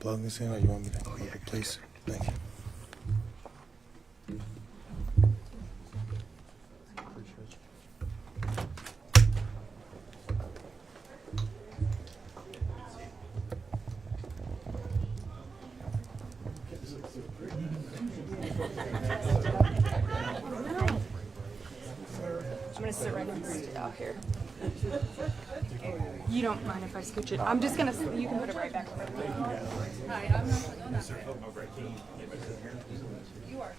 plug this in, or you want me to? Oh, yeah, please. Thank you. I'm gonna sit right next to out here. You don't mind if I scooch it? I'm just gonna. You can put it right back. Hi, I'm not. You are.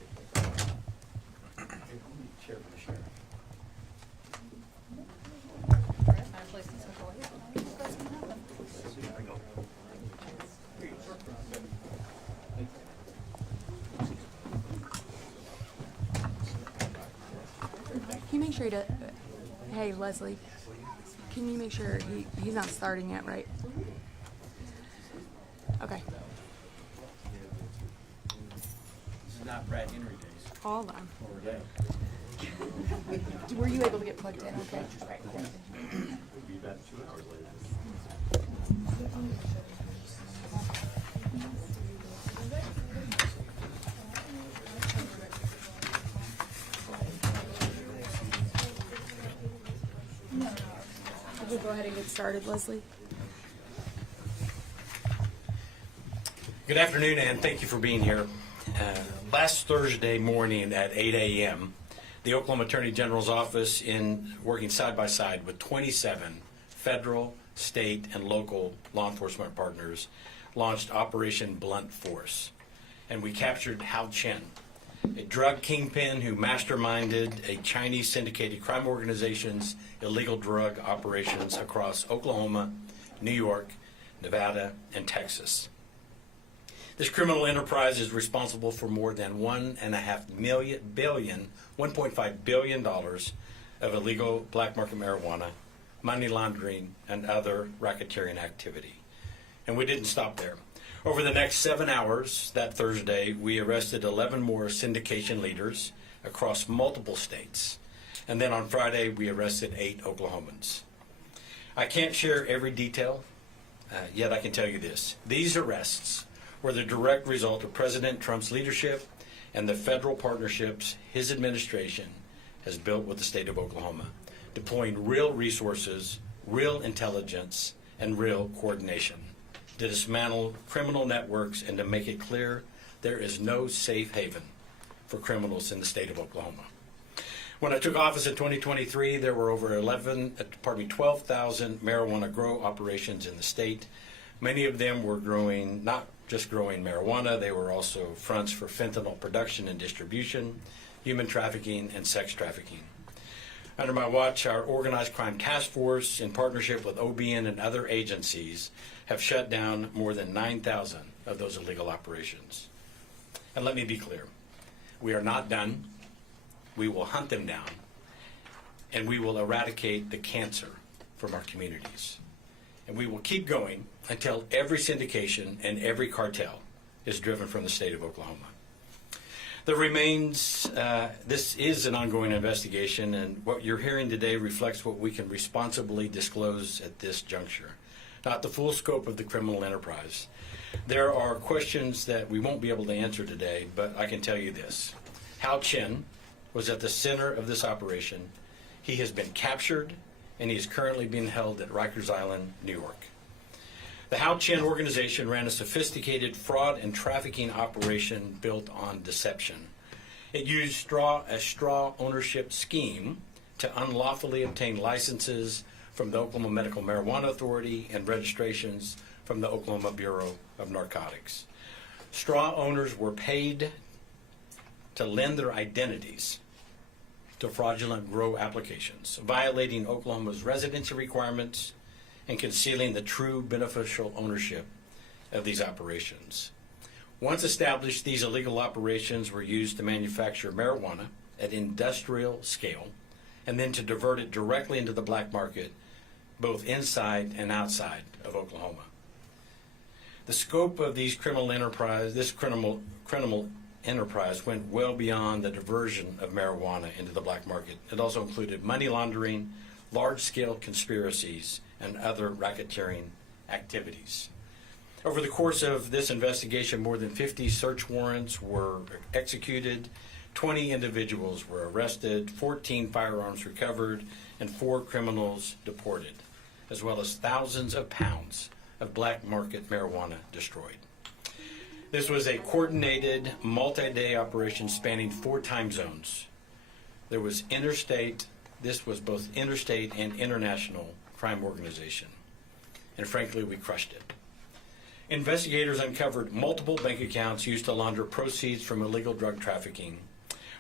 Can you make sure he does? Hey, Leslie, can you make sure he's not starting yet, right? Okay. This is not Brad Henry days. Hold on. Or day. Were you able to get plugged in? Okay. Be about 2 hours later. We'll go ahead and get started, Leslie. Good afternoon, and thank you for being here. Last Thursday morning at 8 a.m., the Oklahoma Attorney General's office, in working side by side with 27 federal, state, and local law enforcement partners, launched Operation Blunt Force. And we captured Hao Chen, a drug kingpin who masterminded a Chinese syndicated crime organization's illegal drug operations across Oklahoma, New York, Nevada, and Texas. This criminal enterprise is responsible for more than $1.5 billion of illegal black market marijuana, money laundering, and other racketeering activity. And we didn't stop there. Over the next 7 hours that Thursday, we arrested 11 more syndication leaders across multiple states. And then on Friday, we arrested 8 Oklahomans. I can't share every detail, yet I can tell you this. These arrests were the direct result of President Trump's leadership and the federal partnerships his administration has built with the state of Oklahoma, deploying real resources, real intelligence, and real coordination to dismantle criminal networks and to make it clear there is no safe haven for criminals in the state of Oklahoma. When I took office in 2023, there were over 12,000 marijuana grow operations in the state. Many of them were growing, not just growing marijuana, they were also fronts for fentanyl production and distribution, human trafficking, and sex trafficking. Under my watch, our Organized Crime Task Force, in partnership with OBN and other agencies, have shut down more than 9,000 of those illegal operations. And let me be clear, we are not done. We will hunt them down, and we will eradicate the cancer from our communities. And we will keep going until every syndication and every cartel is driven from the state of Oklahoma. There remains, this is an ongoing investigation, and what you're hearing today reflects what we can responsibly disclose at this juncture, not the full scope of the criminal enterprise. There are questions that we won't be able to answer today, but I can tell you this. Hao Chen was at the center of this operation. He has been captured, and he is currently being held at Rikers Island, New York. The Hao Chen organization ran a sophisticated fraud and trafficking operation built on deception. It used a straw ownership scheme to unlawfully obtain licenses from the Oklahoma Medical Marijuana Authority and registrations from the Oklahoma Bureau of Narcotics. Straw owners were paid to lend their identities to fraudulent grow applications, violating Oklahoma's residency requirements and concealing the true beneficial ownership of these operations. Once established, these illegal operations were used to manufacture marijuana at industrial scale and then to divert it directly into the black market, both inside and outside of Oklahoma. The scope of these criminal enterprise went well beyond the diversion of marijuana into the black market. It also included money laundering, large-scale conspiracies, and other racketeering activities. Over the course of this investigation, more than 50 search warrants were executed, 20 individuals were arrested, 14 firearms recovered, and 4 criminals deported, as well as thousands of pounds of black market marijuana destroyed. This was a coordinated, multi-day operation spanning 4 time zones. This was both interstate and international crime organization. And frankly, we crushed it. Investigators uncovered multiple bank accounts used to launder proceeds from illegal drug trafficking.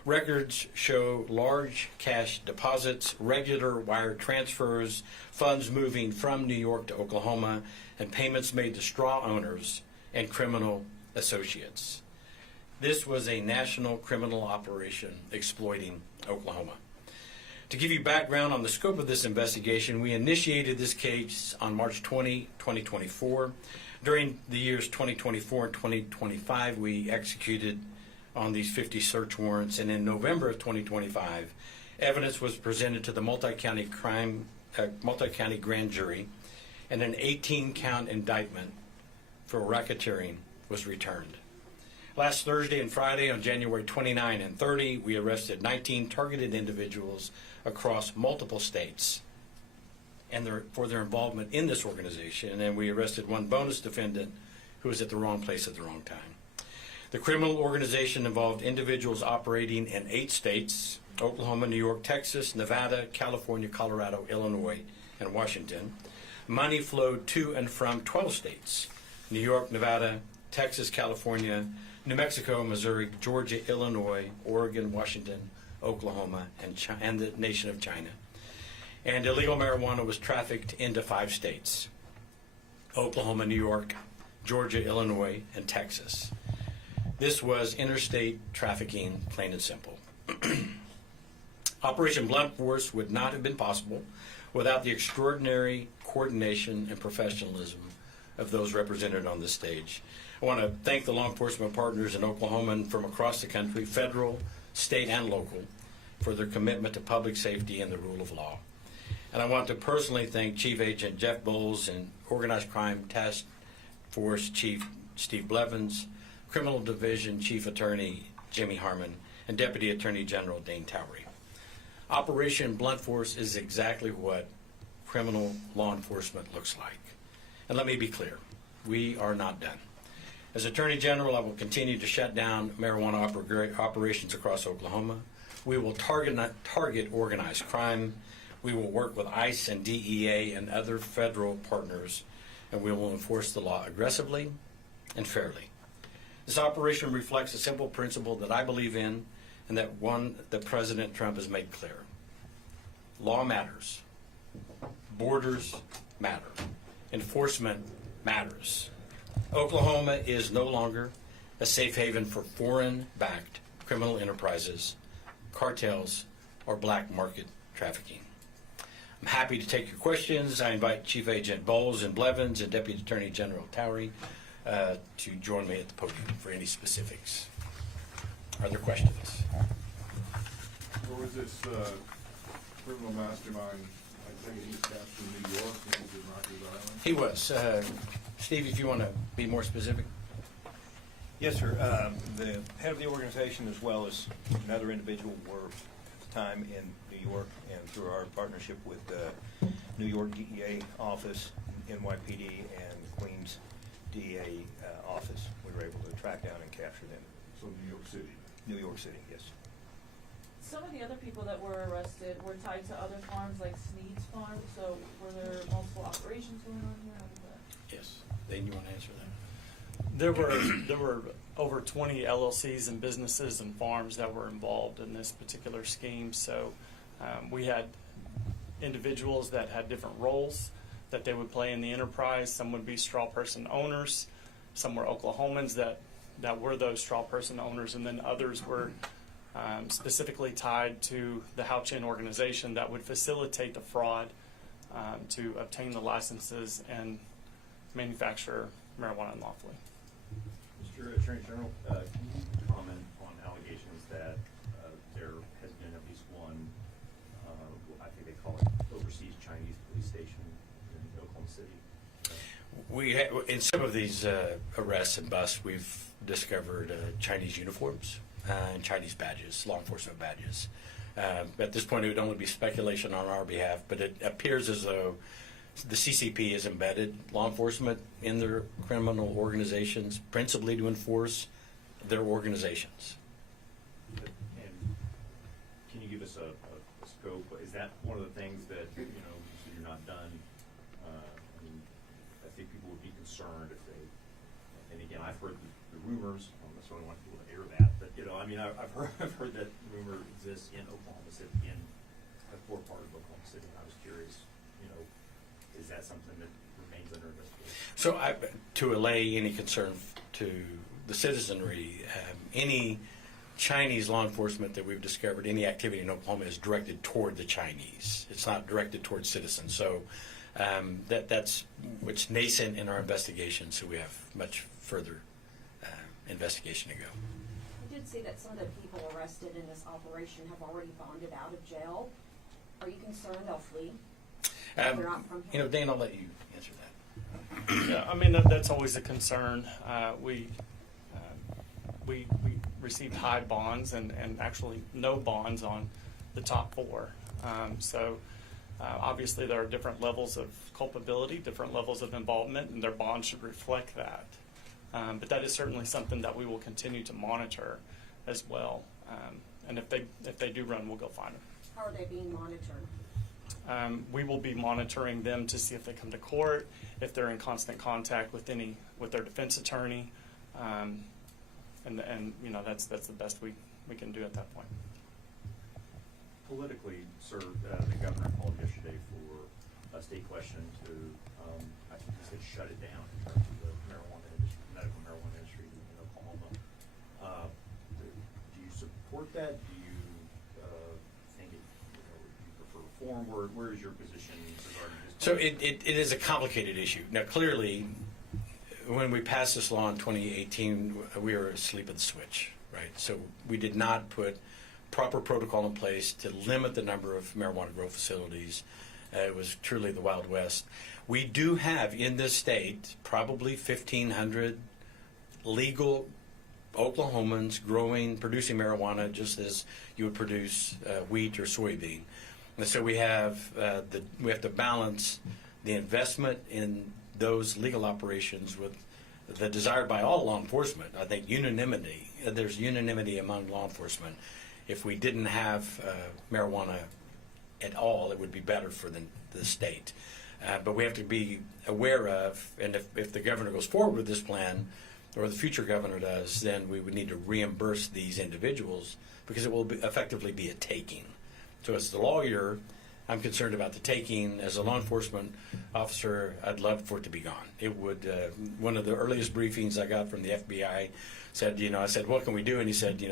Records show large cash deposits, regular wire transfers, funds moving from New York to Oklahoma, and payments made to straw owners and criminal associates. This was a national criminal operation exploiting Oklahoma. To give you background on the scope of this investigation, we initiated this case on March 20, 2024. During the years 2024 and 2025, we executed on these 50 search warrants, and in November of 2025, evidence was presented to the multi-county grand jury, and an 18-count indictment for racketeering was returned. Last Thursday and Friday, on January 29 and 30, we arrested 19 targeted individuals across multiple states for their involvement in this organization, and we arrested 1 bonus defendant who was at the wrong place at the wrong time. The criminal organization involved individuals operating in 8 states: Oklahoma, New York, Texas, Nevada, California, Colorado, Illinois, and Washington. Money flowed to and from 12 states: New York, Nevada, Texas, California, New Mexico, Missouri, Georgia, Illinois, Oregon, Washington, Oklahoma, and the nation of China. And illegal marijuana was trafficked into 5 states: Oklahoma, New York, Georgia, Illinois, and Texas. This was interstate trafficking, plain and simple. Operation Blunt Force would not have been possible without the extraordinary coordination and professionalism of those represented on this stage. I want to thank the law enforcement partners in Oklahoma and from across the country, federal, state, and local, for their commitment to public safety and the rule of law. And I want to personally thank Chief Agent Jeff Bowles and Organized Crime Task Force Chief Steve Blevins, Criminal Division Chief Attorney Jimmy Harmon, and Deputy Attorney General Dane Towery. Operation Blunt Force is exactly what criminal law enforcement looks like. And let me be clear, we are not done. As Attorney General, I will continue to shut down marijuana operations across Oklahoma. We will target organized crime. We will work with ICE and DEA and other federal partners, and we will enforce the law aggressively and fairly. This operation reflects a simple principle that I believe in, and that President Trump has made clear. Law matters. Borders matter. Enforcement matters. Oklahoma is no longer a safe haven for foreign-backed criminal enterprises, cartels, or black market trafficking. I'm happy to take your questions. I invite Chief Agent Bowles and Blevins and Deputy Attorney General Towery to join me at the podium for any specifics. Are there questions? Where was this criminal mastermind? I think he's captured in New York and he's in Rikers Island. He was. Steve, if you want to be more specific. Yes, sir. The head of the organization, as well as another individual, were at the time in New York, and through our partnership with the New York DEA office, NYPD, and Queens DEA office, we were able to track down and capture them. So New York City. New York City, yes. Some of the other people that were arrested were tied to other farms like Sneed's Farm, so were there multiple operations going on here? How did that? Yes. Dane, you want to answer that? There were over 20 LLCs and businesses and farms that were involved in this particular scheme. So we had individuals that had different roles that they would play in the enterprise. Some would be straw person owners. Some were Oklahomans that were those straw person owners, and then others were specifically tied to the Houchin organization that would facilitate the fraud to obtain the licenses and manufacture marijuana unlawfully. Mr. Attorney General, can you comment on allegations that there has been at least one, I think they call it overseas Chinese police station in Oklahoma City? In some of these arrests and busts, we've discovered Chinese uniforms and Chinese badges, law enforcement badges. At this point, it would only be speculation on our behalf, but it appears as though the CCP has embedded law enforcement in their criminal organizations, principally to enforce their organizations. And can you give us a scope? Is that one of the things that, you know, so you're not done? I mean, I think people would be concerned if they, and again, I've heard the rumors, I don't necessarily want people to air that, but, you know, I mean, I've heard that rumor exists in Oklahoma City, in a core part of Oklahoma City, and I was curious, you know, is that something that remains under investigation? So, to allay any concern to the citizenry, any Chinese law enforcement that we've discovered, any activity in Oklahoma is directed toward the Chinese. It's not directed toward citizens. So that's what's nascent in our investigation. So we have much further investigation to go. I did see that some of the people arrested in this operation have already bonded out of jail. Are you concerned they'll flee? If they're not from You here? know, Dan, I'll let you answer that. Yeah, I mean, that's always a concern. We received high bonds and actually no bonds on the top four. Obviously there are different levels of culpability, different levels of involvement, and their bonds should reflect that. But that is certainly something that we will continue to monitor as well. And if they do run, we'll go find them. How are they being monitored? We will be monitoring them to see if they come to court, if they're in constant contact with their defense attorney, and you know that's the best we can do at that point. Politically, sir, the governor called yesterday for a state question to, I think he said shut it down in terms of the marijuana industry, medical marijuana industry in Oklahoma. Do you support that? Do you think do you prefer reform? Where is your position regarding this? So it is a complicated issue. Now, clearly, when we passed this law in 2018, we were asleep at the switch, right? So we did not put proper protocol in place to limit the number of marijuana grow facilities. It was truly the Wild West. We do have in this state probably 1,500 legal Oklahomans producing marijuana just as you would produce wheat or soybean. And so we have to balance the investment in those legal operations with the desire by all law enforcement. I think unanimity. There's unanimity among law enforcement. If we didn't have marijuana at all, it would be better for the state. But we have to be aware of, and if the governor goes forward with this plan, or the future governor does, then we would need to reimburse these individuals because it will effectively be a taking. So as the lawyer, I'm concerned about the taking. As a law enforcement officer, I'd love for it to be gone. It would. One of the earliest briefings I got from the FBI said, I said, what can we do? And he said,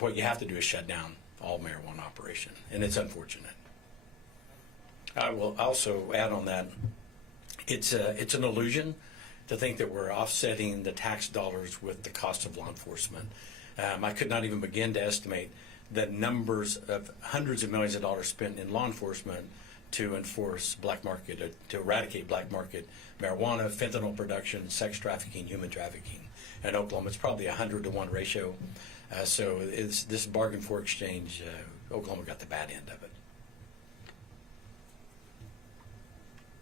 what you have to do is shut down all marijuana operation, and it's unfortunate. I will also add on that, it's an illusion to think that we're offsetting the tax dollars with the cost of law enforcement. I could not even begin to estimate the numbers of hundreds of millions of dollars spent in law enforcement to enforce black market, to eradicate black market marijuana, fentanyl production, sex trafficking, human trafficking. In Oklahoma, it's probably 100-to-1 ratio. So it's this bargain for exchange. Oklahoma got the bad end of it.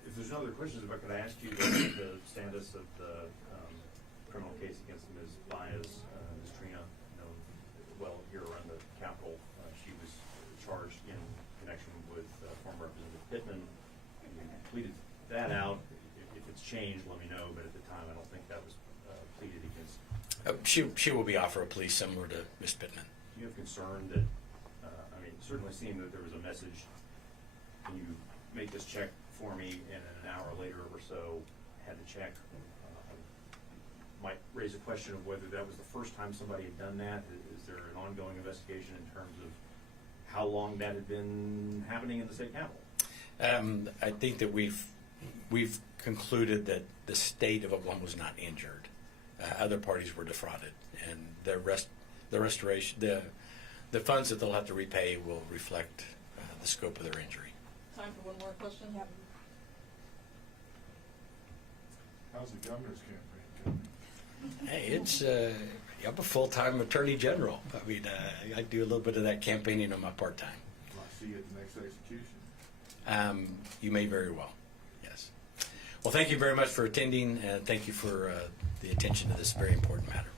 If there's no other questions, if I could ask you the status of the criminal case against Ms. Baez, Ms. Trina, here around the Capitol. She was charged in connection with former Representative Pittman. You pleaded that out. If it's changed, let me know. But at the time, I don't think that was pleaded against. She will be offered a plea similar to Ms. Pittman. Do you have concern that, it certainly seemed that there was a message, can you make this check for me, and an hour later or so had the check. Might raise a question of whether that was the first time somebody had done that. Is there an ongoing investigation in terms of how long that had been happening in the state capitol? I think that we've concluded that the state of Oklahoma was not injured. Other parties were defrauded, and the restoration, the funds that they'll have to repay will reflect the scope of their injury. Time for one more question. How's the governor's campaign going? Hey, it's I'm a full-time attorney general. I mean, I do a little bit of that campaigning on my part-time. Will I see you at the next execution? You may very well, yes. Well, thank you very much for attending, and thank you for the attention to this very important matter.